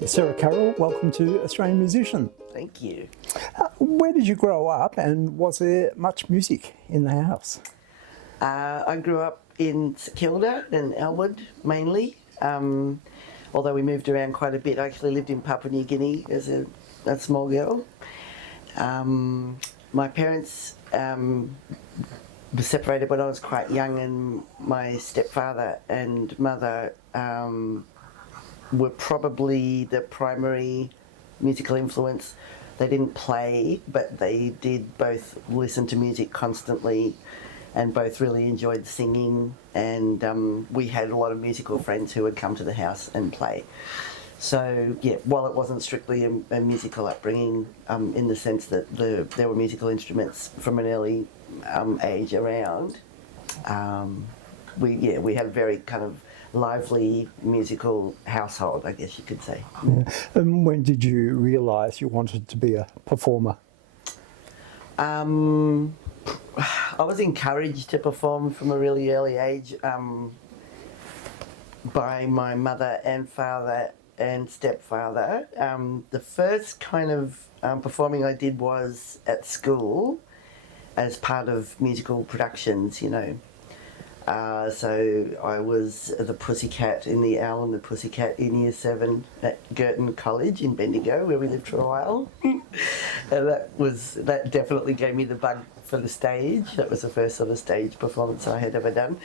Hi, Sarah Carroll. Welcome to Australian Musician. Thank you. Where did you grow up, and was there much music in the house? I grew up in St Kilda and Elwood mainly, although we moved around quite a bit. I actually lived in Papua New Guinea as a small girl. My parents were separated when I was quite young, and my stepfather and mother were probably the primary musical influence. They didn't play, but they did both listen to music constantly and both really enjoyed singing, and we had a lot of musical friends who would come to the house and play. So yeah, while it wasn't strictly a musical upbringing in the sense that there were musical instruments from an early age around, we had a very kind of lively musical household, I guess you could say. Yeah. And when did you realise you wanted to be a performer? I was encouraged to perform from a really early age by my mother and father and stepfather. The first kind of performing I did was at school as part of musical productions, you know. So I was the Pussycat in The Owl and the Pussycat in Year 7 at Girton College in Bendigo, where we lived for a while. And that definitely gave me the bug for the stage. That was the first sort of stage performance I had ever done.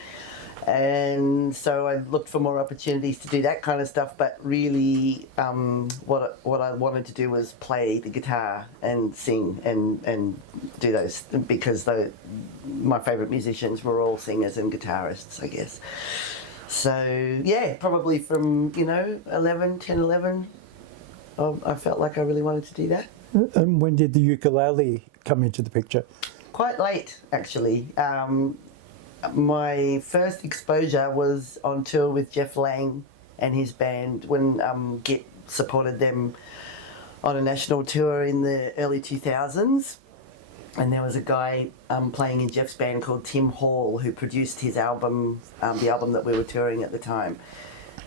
And so I looked for more opportunities to do that kind of stuff, but really what I wanted to do was play the guitar and sing and do those, because my favourite musicians were all singers and guitarists, I guess. So yeah, probably from 10, 11, I felt like I really wanted to do that. And when did the ukulele come into the picture? Quite late, actually. My first exposure was on tour with Jeff Lang and his band when Git supported them on a national tour in the early 2000s. And there was a guy playing in Jeff's band called Tim Hall, who produced his album, the album that we were touring at the time.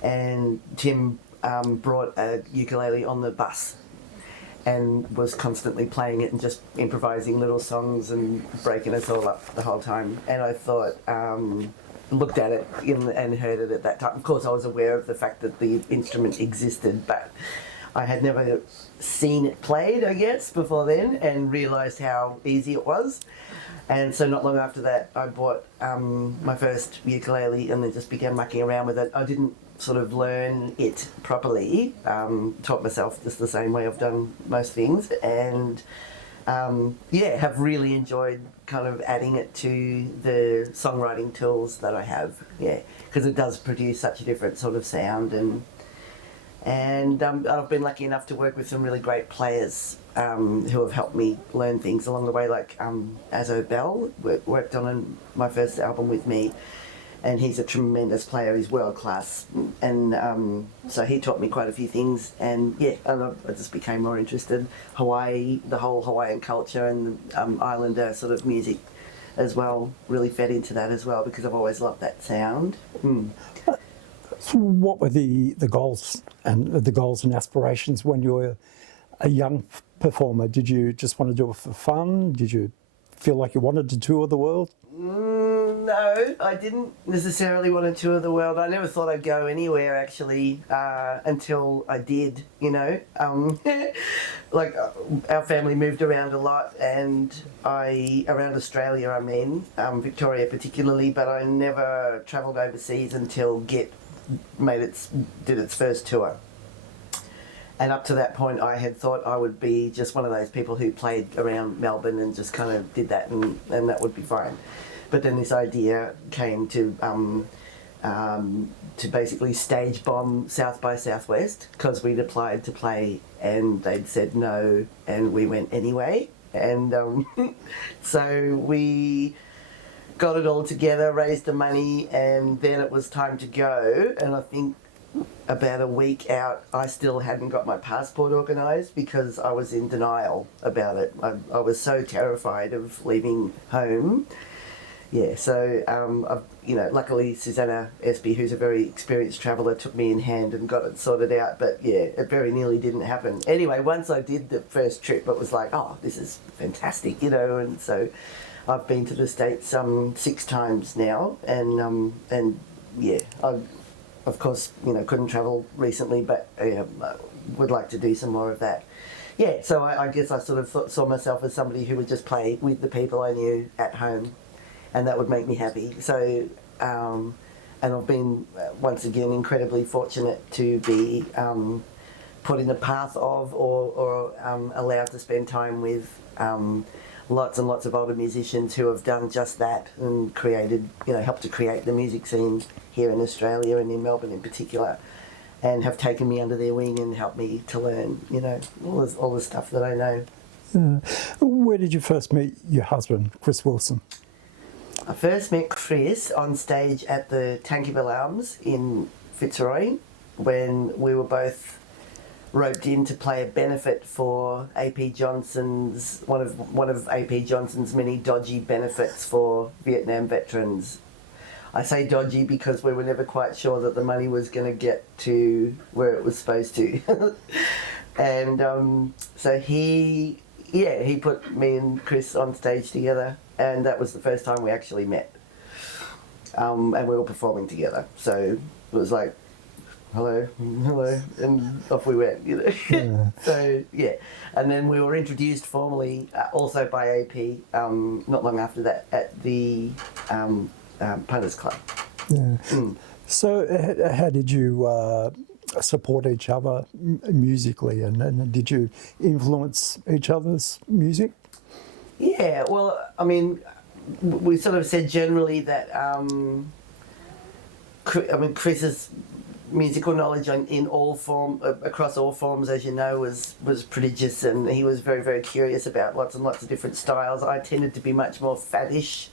And Tim brought a ukulele on the bus and was constantly playing it and just improvising little songs and breaking us all up the whole time. And I thought, looked at it and heard it at that time. Of course, I was aware of the fact that the instrument existed, but I had never seen it played, I guess, before then, and realised how easy it was. And so not long after that, I bought my first ukulele and then just began mucking around with it. I didn't sort of learn it properly, taught myself just the same way I've done most things, and have really enjoyed kind of adding it to the songwriting tools that I have, because it does produce such a different sort of sound, and I've been lucky enough to work with some really great players who have helped me learn things along the way, like Azo Bell worked on my first album with me, and he's a tremendous player. He's world class, and so he taught me quite a few things. And I just became more interested. Hawaii, the whole Hawaiian culture and islander sort of music, as well, really fed into that as well, because I've always loved that sound. So what were the goals and aspirations when you were a young performer? Did you just want to do it for fun? Did you feel like you wanted to tour the world? No, I didn't necessarily want to tour the world. I never thought I'd go anywhere, actually, until I did, like our family moved around a lot, and around Australia, Victoria particularly, but I never travelled overseas until Git did its first tour. And up to that point, I had thought I would be just one of those people who played around Melbourne and just kind of did that, and that would be fine. But then this idea came to basically stage bomb South by Southwest, because we'd applied to play and they'd said no, and we went anyway. And so we got it all together, raised the money, and then it was time to go. And I think about a week out, I still hadn't got my passport organised because I was in denial about it. I was so terrified of leaving home, yeah, so luckily Susanna Espy, who's a very experienced traveller, took me in hand and got it sorted out. But yeah, it very nearly didn't happen. Anyway, once I did the first trip, it was like, oh, this is fantastic, and so I've been to the States 6 times now, and yeah, I of course couldn't travel recently, but would like to do some more of that. Yeah, so I guess I sort of saw myself as somebody who would just play with the people I knew at home, and that would make me happy. So, and I've been, once again, incredibly fortunate to be put in the path of or allowed to spend time with lots and lots of older musicians who have done just that and created, helped to create the music scene here in Australia and in Melbourne in particular, and have taken me under their wing and helped me to learn, all the stuff that I know. Where did you first meet your husband, Chris Wilson? I first met Chris on stage at the Tankerville Arms in Fitzroy when we were both roped in to play a benefit for AP Johnson's, one of AP Johnson's many dodgy benefits for Vietnam veterans. I say dodgy because we were never quite sure that the money was going to get to where it was supposed to. And so he put me and Chris on stage together, and that was the first time we actually met. And we were performing together, so it was like, hello, and off we went, Yeah. So, yeah. And then we were introduced formally, also by AP, not long after that, at the Punters Club. Yeah. So how did you support each other musically, and did you influence each other's music? Yeah, well, I mean, we sort of said generally that, Chris's musical knowledge across all forms, as you know, was prodigious, and he was very, very curious about lots and lots of different styles. I tended to be much more faddish,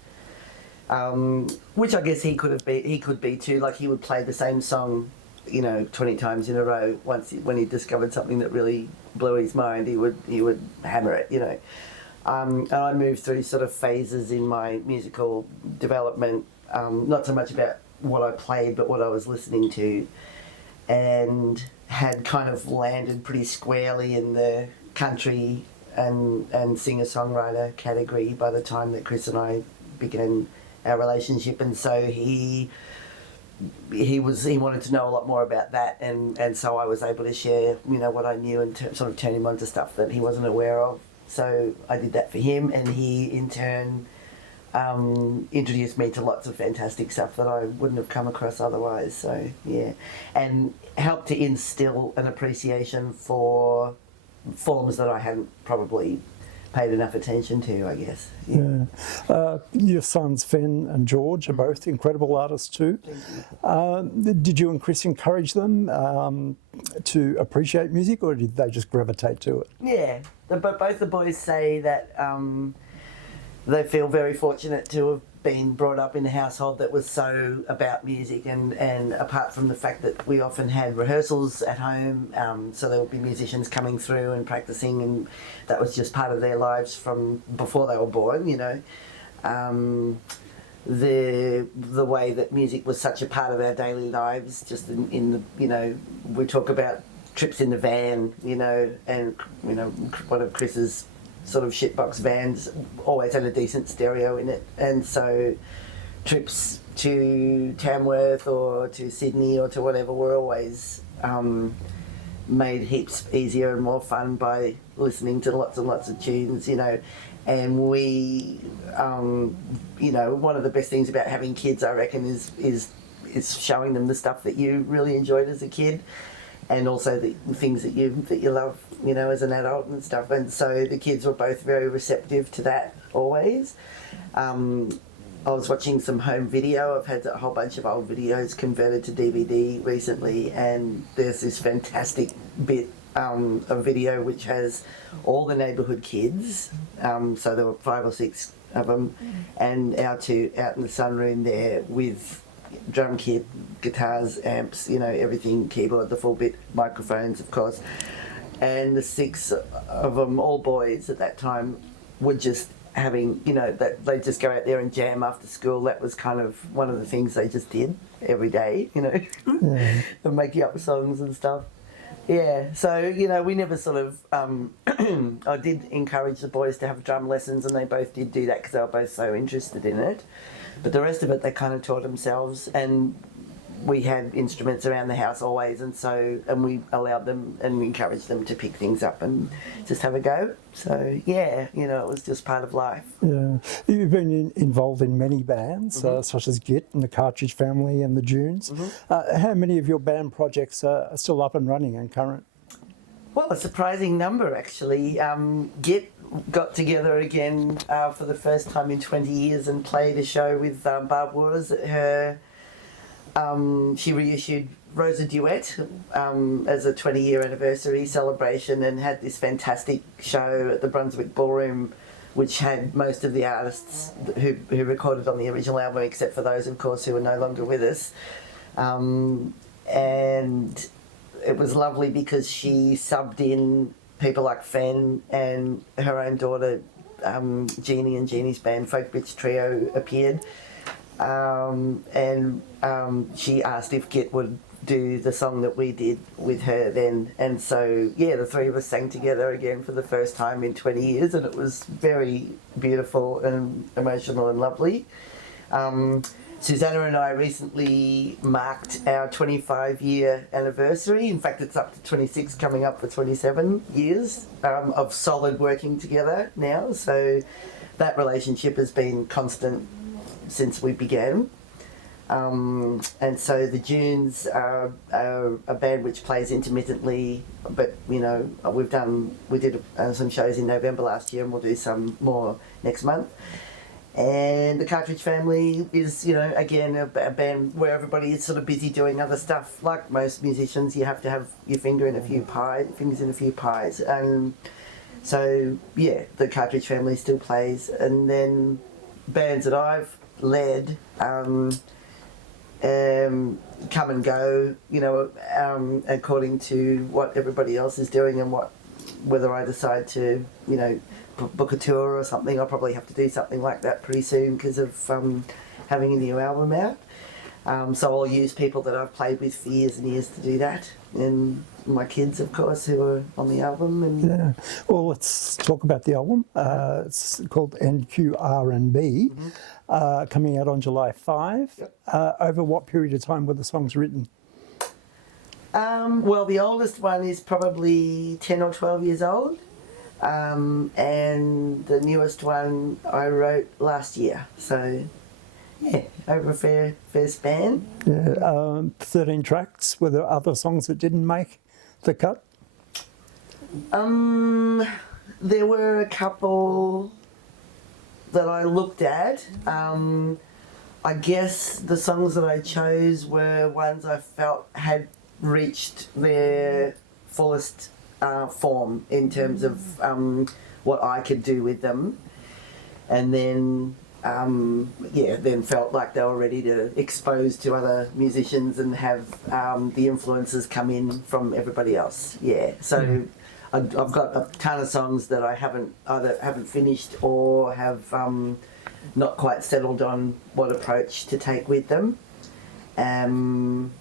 which I guess he could be too. Like, he would play the same song, 20 times in a row. When he discovered something that really blew his mind, he would hammer it, And I moved through sort of phases in my musical development, not so much about what I played, but what I was listening to, and had kind of landed pretty squarely in the country and singer-songwriter category by the time that Chris and I began our relationship. And so he wanted to know a lot more about that, and so I was able to share what I knew and sort of turn him on to stuff that he wasn't aware of. So I did that for him, and he in turn introduced me to lots of fantastic stuff that I wouldn't have come across otherwise. So yeah, and helped to instill an appreciation for forms that I hadn't probably paid enough attention to, I guess. Yeah. Your sons Fenn and George are both incredible artists too. Thank you. Did you and Chris encourage them to appreciate music, or did they just gravitate to it? Yeah, but both the boys say that they feel very fortunate to have been brought up in a household that was so about music, and apart from the fact that we often had rehearsals at home, so there would be musicians coming through and practicing, and that was just part of their lives from before they were born, the way that music was such a part of our daily lives, just in the, we talk about trips in the van, and one of Chris's sort of shitbox vans always had a decent stereo in it, and so trips to Tamworth or to Sydney or to whatever were always made heaps easier and more fun by listening to lots and lots of tunes, and we one of the best things about having kids, I reckon, is showing them the stuff that you really enjoyed as a kid, and also the things that you love, as an adult and stuff. And so the kids were both very receptive to that always. I was watching some home video. I've had a whole bunch of old videos converted to DVD recently, and there's this fantastic bit of video which has all the neighbourhood kids. So there were 5 or 6 of them, and our two out in the sunroom there with drum kit, guitars, amps, everything, keyboard, the full bit, microphones, of course. And the 6 of them, all boys at that time, were just having, that they just go out there and jam after school. That was kind of one of the things they just did every day, Yeah. and making up songs and stuff. Yeah, so, we never sort of, I did encourage the boys to have drum lessons, and they both did do that because they were both so interested in it. But the rest of it, they kind of taught themselves, and we had instruments around the house always, and we allowed them and encouraged them to pick things up and just have a go. So, yeah, it was just part of life. Yeah. You've been involved in many bands, such as Git and the Cartridge family and the Dunes. How many of your band projects are still up and running and current? Well, a surprising number, actually. Git got together again for the first time in 20 years and played a show with Barb Waters at her. She reissued Rosa Duet as a 20-year anniversary celebration, and had this fantastic show at the Brunswick Ballroom, which had most of the artists who recorded on the original album, except for those, of course, who are no longer with us. And it was lovely because she subbed in people like Fenn, and her own daughter, Jeannie, and Jeannie's band, Folk Bitch Trio, appeared. And she asked if Git would do the song that we did with her then, and so the three of us sang together again for the first time in 20 years, and it was very beautiful and emotional and lovely. Susanna and I recently marked our 25-year anniversary. In fact, it's up to 26, coming up for 27 years of solid working together now, so that relationship has been constant since we began. And so the Dunes are a band which plays intermittently, but we did some shows in November last year, and we'll do some more next month. And the Cartridge family is, again, a band where everybody is sort of busy doing other stuff. Like most musicians, you have to have your fingers in a few pies. And so, the Cartridge family still plays. And then bands that I've led come and go, according to what everybody else is doing, and whether I decide to, book a tour or something. I'll probably have to do something like that pretty soon because of having a new album out. So I'll use people that I've played with for years and years to do that, and my kids, of course, who are on the album. And Well, let's talk about the album. It's called NQR&B, coming out on July 5. Yep. Over what period of time were the songs written? Well, the oldest one is probably 10 or 12 years old, and the newest one I wrote last year. So, over a fair span. 13 tracks. Were there other songs that didn't make the cut? There were a couple that I looked at. I guess the songs that I chose were ones I felt had reached their fullest form in terms of what I could do with them, and then then felt like they were ready to expose to other musicians and have the influences come in from everybody else. So I've got a ton of songs that I either haven't finished or have not quite settled on what approach to take with them. And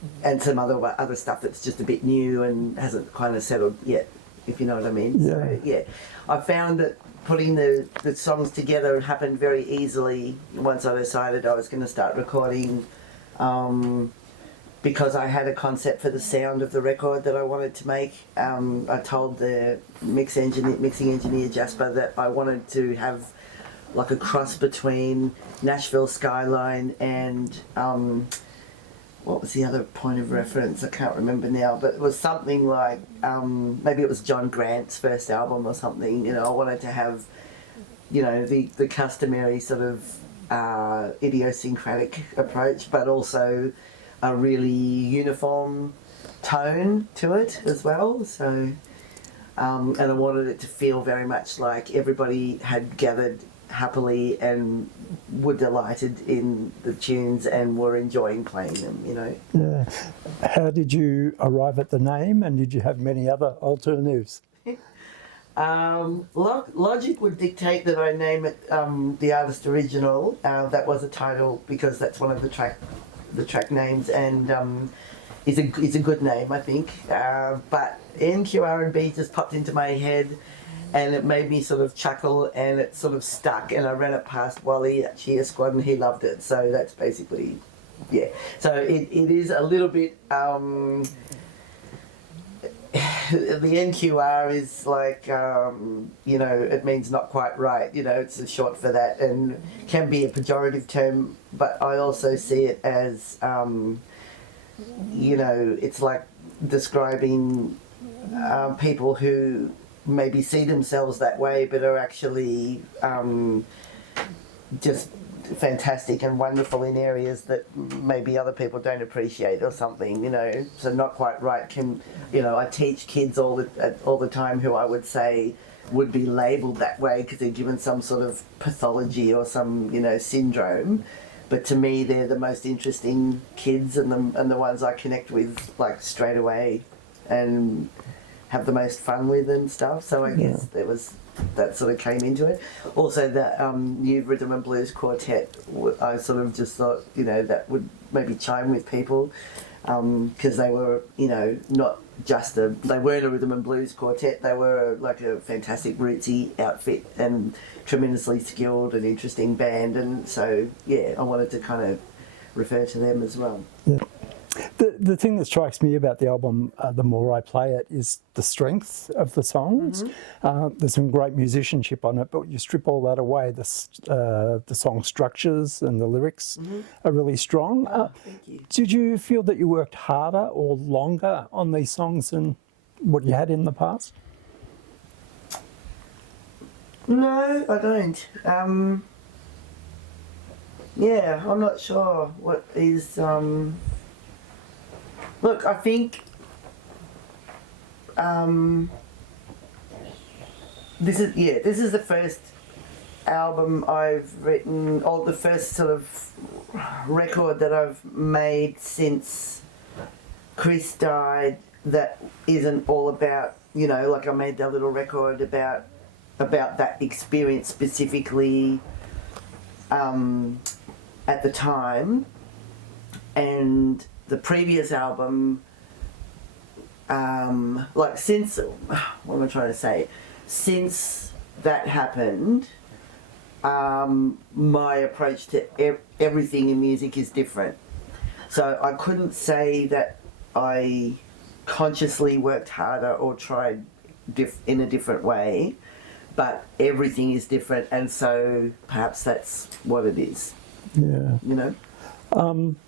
some other stuff that's just a bit new and hasn't kind of settled yet, if you know what I mean. So, I found that putting the songs together happened very easily once I decided I was going to start recording, because I had a concept for the sound of the record that I wanted to make. I told the mixing engineer Jasper that I wanted to have like a cross between Nashville Skyline and what was the other point of reference? I can't remember now, but it was something like, maybe it was John Grant's first album or something. I wanted to have, the customary sort of idiosyncratic approach, but also a really uniform tone to it as well. So, and I wanted it to feel very much like everybody had gathered happily and were delighted in the tunes and were enjoying playing them, How did you arrive at the name, and did you have many other alternatives? Logic would dictate that I name it the artist original. That was a title because that's one of the track names, and is a good name, I think. But NQR&B just popped into my head, and it made me sort of chuckle, and it sort of stuck. And I ran it past Wally at Cheersquad, and he loved it. So that's basically, yeah. So it is a little bit. The NQR is like, you know, it means not quite right. You know, it's a short for that, and can be a pejorative term. But I also see it as, you know, it's like describing people who maybe see themselves that way, but are actually just fantastic and wonderful in areas that maybe other people don't appreciate or something, you know. So not quite right can, you know, I teach kids all the time who I would say would be labelled that way because they're given some sort of pathology or some, you know, syndrome. But to me, they're the most interesting kids and the ones I connect with like straight away and have the most fun with and stuff. So I guess there was that sort of came into it. Also, the new rhythm and blues quartet, I sort of just thought, you know, that would maybe chime with people because they were, you know, not just they weren't a rhythm and blues quartet. They were like a fantastic rootsy outfit and tremendously skilled and interesting band. And so, yeah, I wanted to kind of refer to them as well. Yeah. The thing that strikes me about the album, the more I play it, is the strength of the songs. There's some great musicianship on it, but you strip all that away, the song structures and the lyrics are really strong. Thank you. Did you feel that you worked harder or longer on these songs than what you had in the past? No, I don't. Yeah, I'm not sure what is... Look, I think this is the first album I've written, or the first sort of record that I've made since Chris died that isn't all about, you know, like I made that little record about that experience specifically at the time, and the previous album, like since, what am I trying to say? Since that happened, my approach to everything in music is different. So I couldn't say that I consciously worked harder or tried in a different way, but everything is different, and so perhaps that's what it is. Yeah. You know?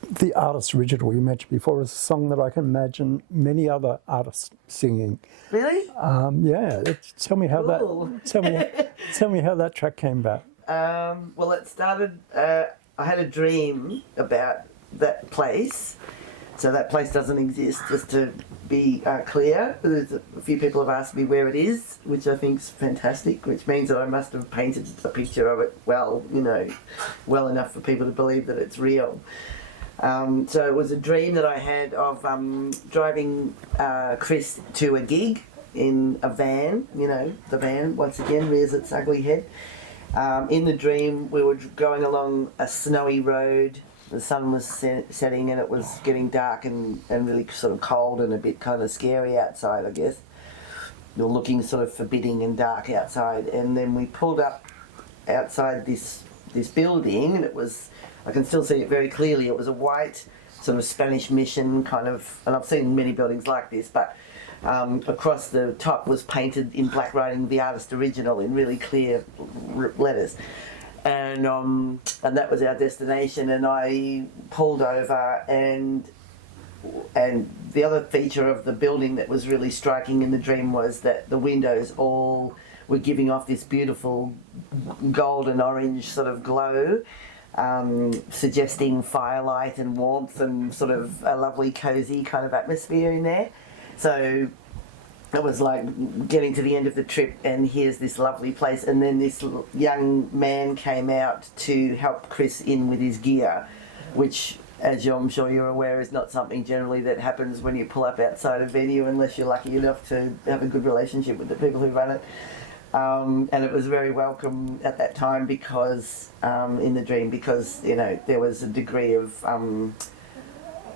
The artist original you mentioned before is a song that I can imagine many other artists singing. Really? Yeah. Tell me how Cool. tell me how that track came back. Well, it started. I had a dream about that place. So that place doesn't exist. Just to be clear, there's a few people have asked me where it is, which I think is fantastic. Which means that I must have painted a picture of it well, you know, well enough for people to believe that it's real. So it was a dream that I had of driving Chris to a gig in a van. You know, the van once again rears its ugly head. In the dream, we were going along a snowy road. The sun was setting and it was getting dark and really sort of cold and a bit kind of scary outside, I guess. You're looking sort of forbidding and dark outside. And then we pulled up outside this building, and it was, I can still see it very clearly. It was a white sort of Spanish mission kind of, and I've seen many buildings like this, but across the top was painted in black writing, the artist original, in really clear letters. And that was our destination, and I pulled over, and the other feature of the building that was really striking in the dream was that the windows all were giving off this beautiful gold and orange sort of glow, suggesting firelight and warmth and sort of a lovely cozy kind of atmosphere in there. So it was like getting to the end of the trip, and here's this lovely place, and then this young man came out to help Chris in with his gear, which as I'm sure you're aware, is not something generally that happens when you pull up outside a venue unless you're lucky enough to have a good relationship with the people who run it. And it was very welcome at that time because, in the dream, because, there was a degree of,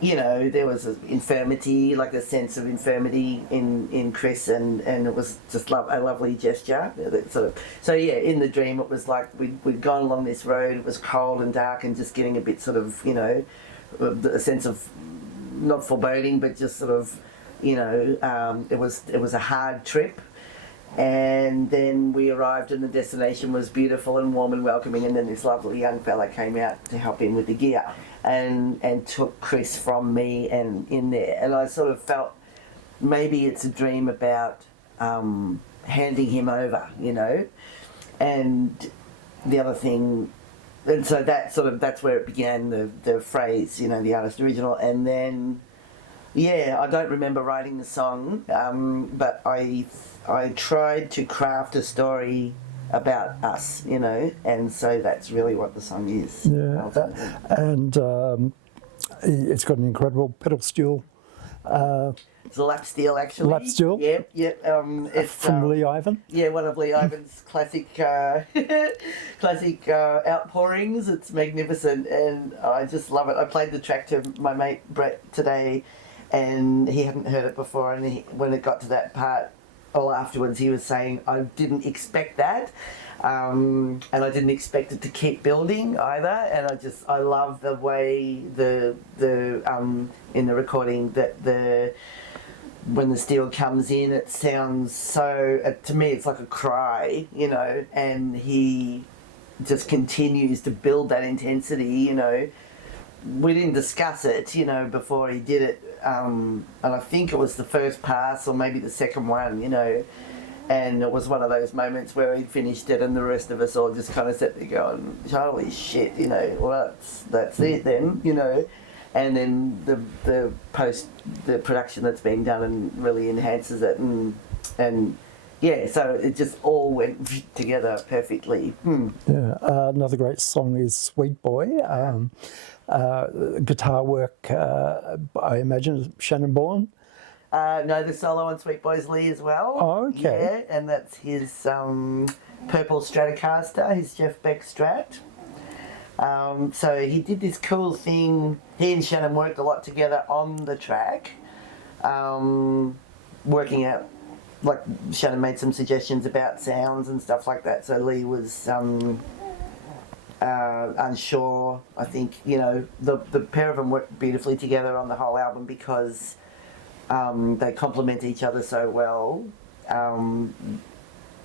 there was an infirmity, like a sense of infirmity in Chris, and it was just a lovely gesture. So yeah, in the dream it was like we'd gone along this road, it was cold and dark and just getting a bit sort of, a sense of not foreboding, but just sort of, it was a hard trip. And then we arrived and the destination was beautiful and warm and welcoming, and then this lovely young fella came out to help him with the gear and took Chris from me and in there. And I sort of felt maybe it's a dream about handing him over, And the other thing, and so that's where it began, the phrase, the artist original. And then, I don't remember writing the song, but I tried to craft a story about us, and so that's really what the song is. Yeah, and it's got an incredible pedal steel. It's a lap steel, actually. Lap steel? Yep. It's from Lee Ivan? Yeah, one of Lee Ivan's classic outpourings. It's magnificent, and I just love it. I played the track to my mate Brett today, and he hadn't heard it before, and when it got to that part, afterwards he was saying, I didn't expect that, and I didn't expect it to keep building either, and I love the way the in the recording that when the steel comes in, it sounds so, to me it's like a cry, and he just continues to build that intensity, We didn't discuss it, before he did it, and I think it was the first pass or maybe the second one, and it was one of those moments where he finished it and the rest of us all just kind of sat there going, holy shit, well, that's it then, and then the production that's being done and really enhances it, and yeah, so it just all went together perfectly. Yeah, another great song is Sweet Boy. Guitar work, I imagine, Shannon Bourne? No, the solo on Sweet Boy's Lee as well. Oh, okay. Yeah, and that's his purple Stratocaster, his Jeff Beck Strat. So he did this cool thing. He and Shannon worked a lot together on the track, working out, like Shannon made some suggestions about sounds and stuff like that. So Lee was unsure. I think, the pair of them worked beautifully together on the whole album because they complement each other so well.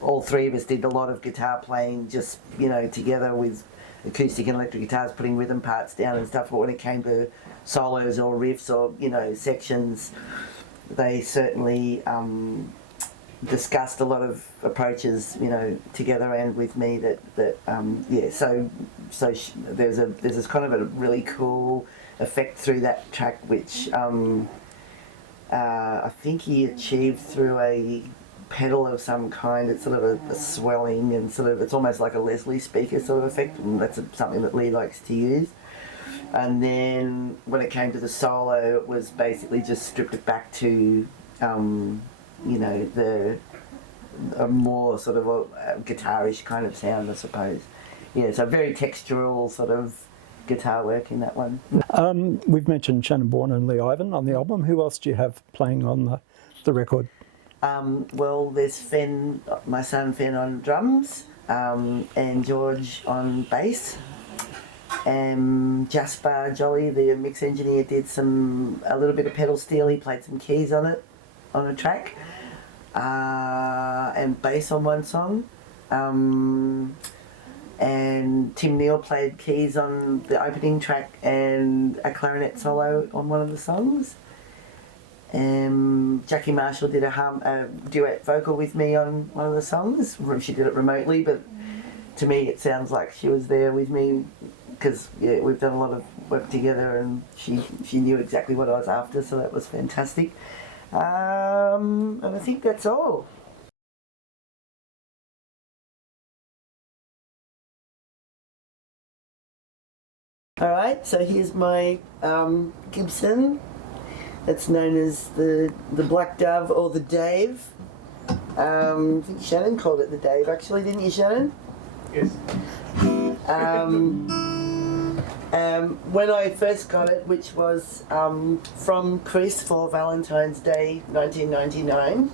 All three of us did a lot of guitar playing just, together with acoustic and electric guitars, putting rhythm parts down and stuff. But when it came to solos or riffs or, sections, they certainly discussed a lot of approaches, together and with me so there's this kind of a really cool effect through that track, which I think he achieved through a pedal of some kind. It's sort of a swelling and it's almost like a Leslie speaker sort of effect, and that's something that Lee likes to use. And then when it came to the solo, it was basically just stripped it back to a more sort of a guitarish kind of sound, I suppose. Yeah, so very textural sort of guitar work in that one. We've mentioned Shannon Bourne and Lee Ivan on the album. Who else do you have playing on the record? Well, there's Fenn, my son Fenn, on drums, and George on bass. Jasper Jolly, the mix engineer, did a little bit of pedal steel. He played some keys on it, on a track, and bass on one song. And Tim Neal played keys on the opening track and a clarinet solo on one of the songs. Jackie Marshall did a duet vocal with me on one of the songs. She did it remotely, but to me it sounds like she was there with me because we've done a lot of work together, and she knew exactly what I was after, so that was fantastic. And I think that's all. All right, so here's my Gibson. It's known as the Black Dove or the Dave. I think Shannon called it the Dave, actually, didn't you, Shannon? Yes. When I first got it, which was from Chris for Valentine's Day 1999,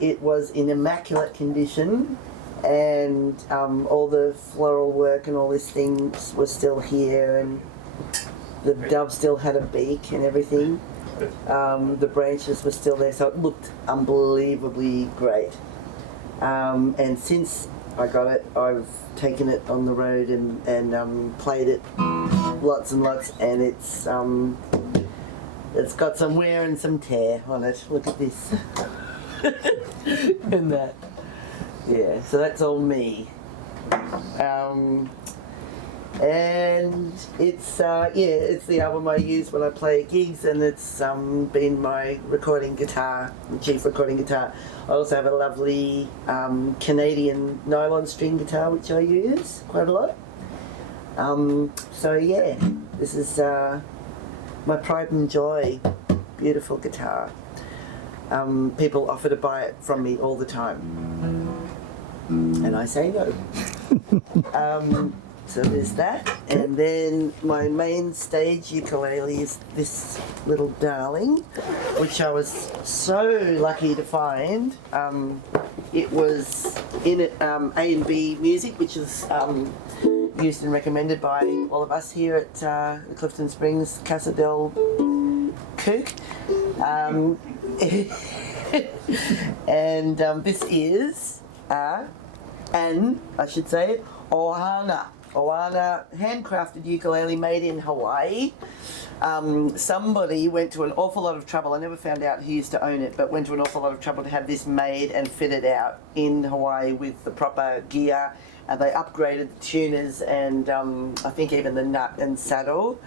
it was in immaculate condition, and all the floral work and all these things were still here, and the dove still had a beak and everything. The branches were still there, so it looked unbelievably great. And since I got it, I've taken it on the road and played it lots and lots, and it's got some wear and some tear on it. Look at this. And that. Yeah, so that's all me. And it's it's the album I use when I play at gigs, and it's been my recording guitar, the chief recording guitar. I also have a lovely Canadian nylon string guitar which I use quite a lot. So yeah, this is my pride and joy, beautiful guitar. People offer to buy it from me all the time, and I say no. So there's that, and then my main stage ukulele is this little darling, which I was so lucky to find. It was in A&B Music, which is used and recommended by all of us here at the Clifton Springs Casa del Cook. And this is an, I should say, Ohana, handcrafted ukulele made in Hawaii. Somebody went to an awful lot of trouble, I never found out who used to own it, but went to an awful lot of trouble to have this made and fitted out in Hawaii with the proper gear, and they upgraded the tuners and I think even the nut and saddle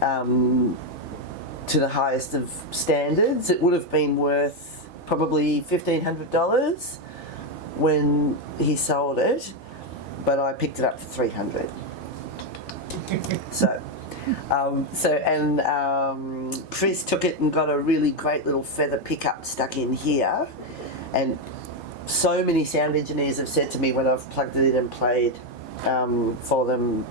to the highest of standards. It would have been worth probably $1,500 when he sold it, but I picked it up for $300. Chris took it and got a really great little feather pickup stuck in here, and so many sound engineers have said to me when I've plugged it in and played for them,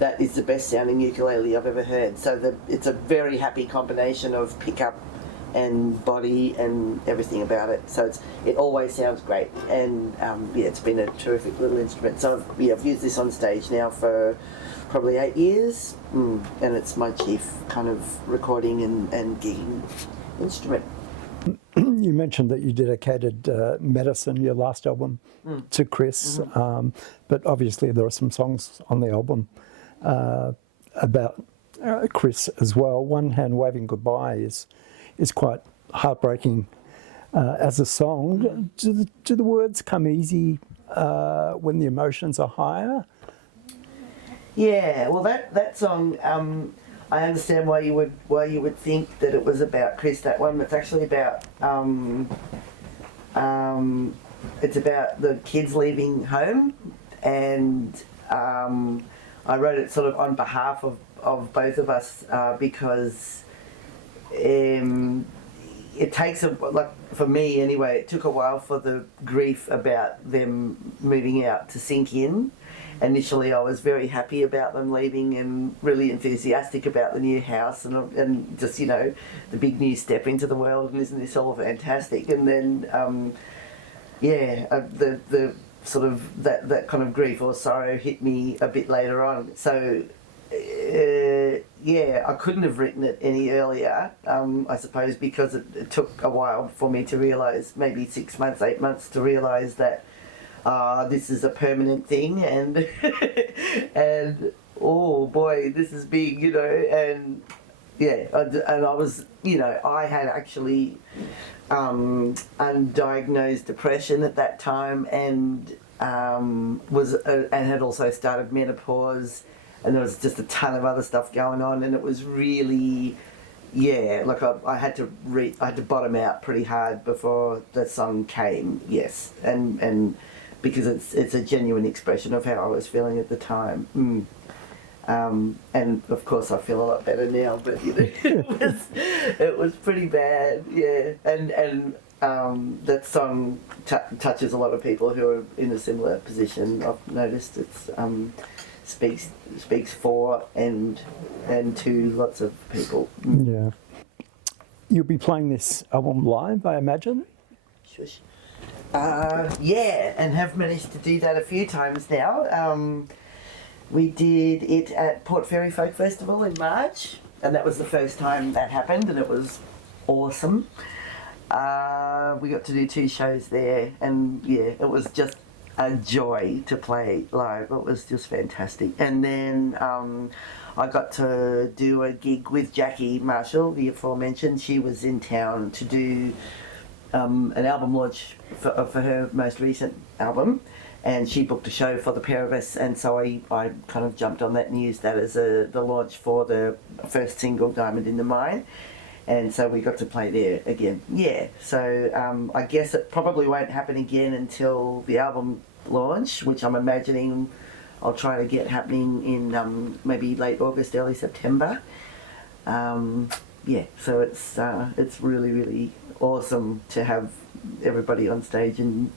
that is the best sounding ukulele I've ever heard. So it's a very happy combination of pickup and body and everything about it. So it always sounds great, and it's been a terrific little instrument. So I've used this on stage now for probably 8 years, and it's my chief kind of recording and gigging instrument. You mentioned that you dedicated Medicine, your last album, to Chris, but obviously there are some songs on the album about Chris as well. One Hand Waving Goodbye is quite heartbreaking as a song. Do the words come easy when the emotions are higher? Yeah, well, that song, I understand why you would think that it was about Chris. That one, it's actually about it's about the kids leaving home, and I wrote it sort of on behalf of both of us because it takes for me anyway, it took a while for the grief about them moving out to sink in. Initially I was very happy about them leaving and really enthusiastic about the new house and just, the big new step into the world, and isn't this all fantastic? And then the sort of that kind of grief or sorrow hit me a bit later on. So I couldn't have written it any earlier, I suppose, because it took a while for me to realise, maybe 6 months, 8 months, to realise that this is a permanent thing, and and oh boy, this is big, and and I was, I had actually undiagnosed depression at that time, and and had also started menopause, and there was just a ton of other stuff going on, and it was really, I had to bottom out pretty hard before the song came, yes, and because it's a genuine expression of how I was feeling at the time. And of course I feel a lot better now, but you know, it was pretty bad, yeah. And that song touches a lot of people who are in a similar position. I've noticed it's speaks for and to lots of people. Yeah. You'll be playing this album live, I imagine? Shush. Yeah, and have managed to do that a few times now. We did it at Port Fairy Folk Festival in March, and that was the first time that happened, and it was awesome. We got to do 2 shows there, and yeah, it was just a joy to play live. It was just fantastic. And then I got to do a gig with Jackie Marshall, the aforementioned. She was in town to do an album launch for her most recent album, and she booked a show for the pair of us, and so I kind of jumped on that and used that as the launch for the first single, Diamond in the Mine. And so we got to play there again. Yeah, so I guess it probably won't happen again until the album launch, which I'm imagining I'll try to get happening in maybe late August, early September. Yeah, so it's really, really awesome to have everybody on stage and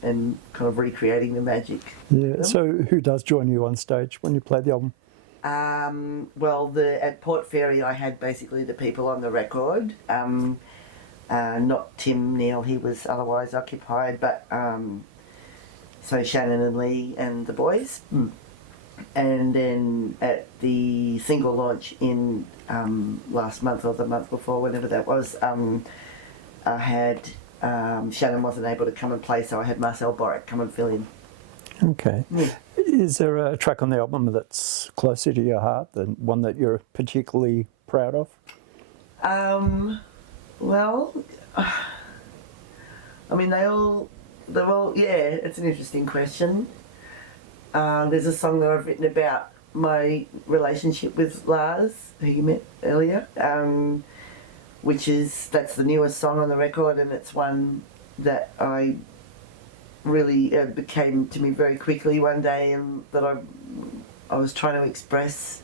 kind of recreating the magic. Yeah, so who does join you on stage when you play the album? Well, at Port Fairy, I had basically the people on the record. Not Tim Neal, he was otherwise occupied, but so Shannon and Lee and the boys. And then at the single launch in last month or the month before, whenever that was, I had Shannon wasn't able to come and play, so I had Marcel Boric come and fill in. Okay. Yeah. Is there a track on the album that's closer to your heart, than one that you're particularly proud of? Well, I mean, they're all, yeah, it's an interesting question. There's a song that I've written about my relationship with Lars, who you met earlier, that's the newest song on the record, and it's one that I really became to me very quickly one day, and that I was trying to express,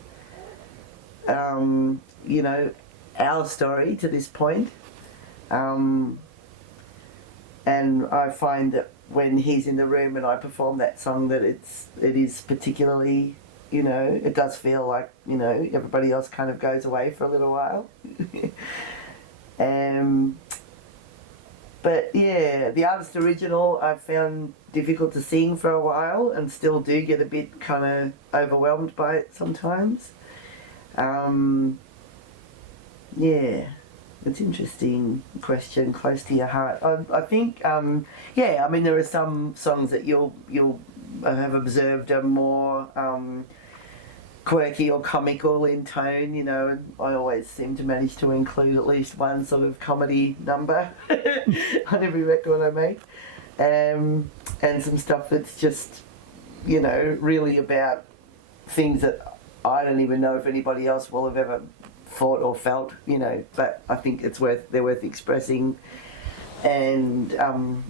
you know, our story to this point. And I find that when he's in the room and I perform that song, that it is particularly, you know, it does feel like, you know, everybody else kind of goes away for a little while. But yeah, the artist original I found difficult to sing for a while, and still do get a bit kind of overwhelmed by it sometimes. Yeah, it's an interesting question, close to your heart. I think, yeah, I mean, there are some songs that you'll have observed are more quirky or comical in tone, you know, and I always seem to manage to include at least one sort of comedy number on every record I make, and some stuff that's just, you know, really about things that I don't even know if anybody else will have ever thought or felt, you know, but I think they're worth expressing. And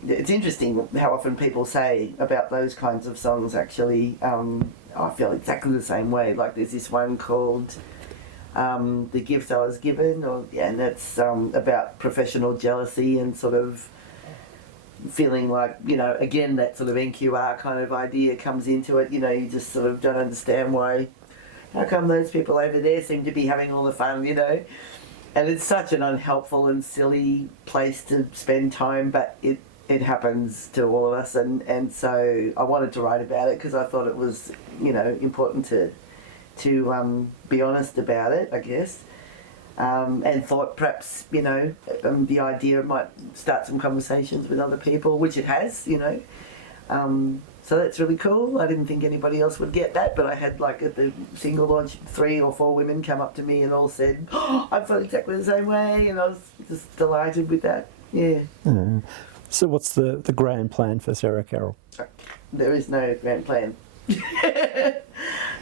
it's interesting how often people say about those kinds of songs, actually, I feel exactly the same way. Like there's this one called The Gift I Was Given, and that's about professional jealousy and sort of feeling like, you know, again, that sort of NQR kind of idea comes into it. You know, you just sort of don't understand how come those people over there seem to be having all the fun, you know? And it's such an unhelpful and silly place to spend time, but it happens to all of us, and so I wanted to write about it because I thought it was, you know, important to be honest about it, I guess, and thought perhaps, you know, the idea might start some conversations with other people, which it has, you know. So that's really cool. I didn't think anybody else would get that, but I had, like, at the single launch, 3 or 4 women come up to me and all said, "Oh, I felt exactly the same way," and I was just delighted with that. Yeah. So what's the grand plan for Sarah Carroll? There is no grand plan.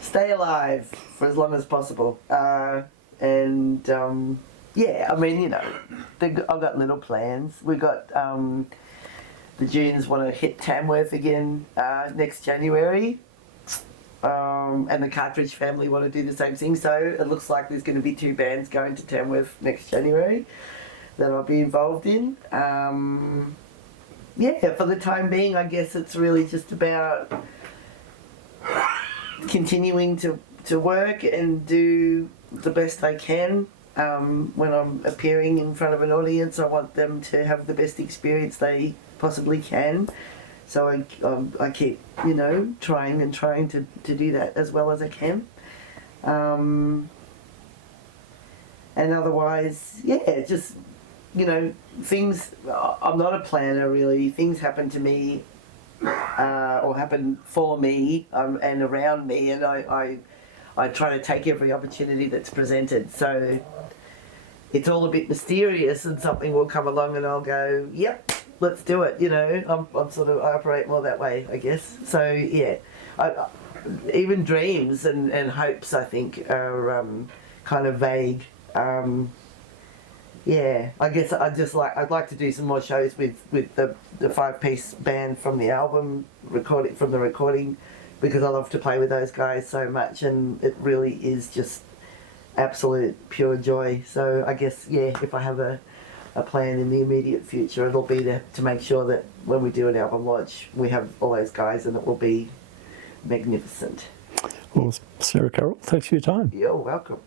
Stay alive for as long as possible. And yeah, I mean, you know, I've got little plans. We've got the Dunes want to hit Tamworth again next January. and the Cartridge family want to do the same thing. So it looks like there's going to be 2 bands going to Tamworth next January that I'll be involved in. Yeah, for the time being, I guess it's really just about continuing to work and do the best I can. When I'm appearing in front of an audience, I want them to have the best experience they possibly can. So I keep, trying to do that as well as I can. And otherwise, yeah, just, things, I'm not a planner really. Things happen to me or happen for me and around me, and I try to take every opportunity that's presented. So it's all a bit mysterious, and something will come along and I'll go, yep, let's do it. I'm sort of, I operate more that way, I guess. So yeah, even dreams and hopes, I think, are kind of vague. Yeah, I guess I'd like to do some more shows with the 5-piece band from the album recording, because I love to play with those guys so much, and it really is just absolute pure joy. So I guess, yeah, if I have a plan in the immediate future, it'll be to make sure that when we do an album launch, we have all those guys, and it will be magnificent. Well, Sarah Carroll, thanks for your time. You're welcome.